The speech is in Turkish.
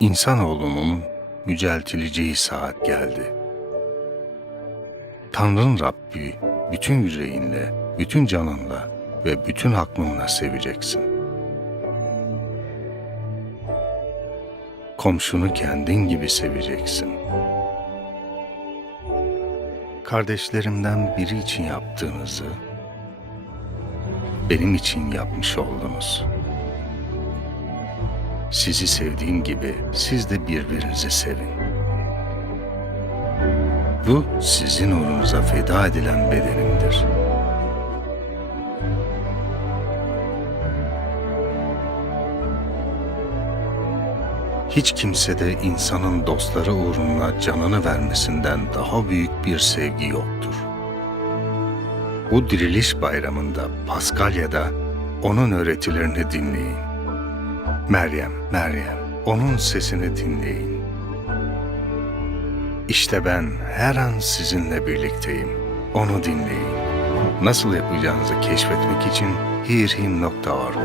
İnsanoğlunun yüceltileceği saat geldi. Tanrın Rabbi bütün yüreğinle, bütün canınla ve bütün aklınla seveceksin. Komşunu kendin gibi seveceksin. Kardeşlerimden biri için yaptığınızı benim için yapmış oldunuz. Sizi sevdiğim gibi siz de birbirinizi sevin. Bu sizin uğrunuza feda edilen bedenimdir. Hiç kimse de insanın dostları uğruna canını vermesinden daha büyük bir sevgi yoktur. Bu diriliş bayramında Paskalya'da onun öğretilerini dinleyin. Meryem, Meryem, onun sesini dinleyin. İşte ben her an sizinle birlikteyim. Onu dinleyin. Nasıl yapacağınızı keşfetmek için hearhim.org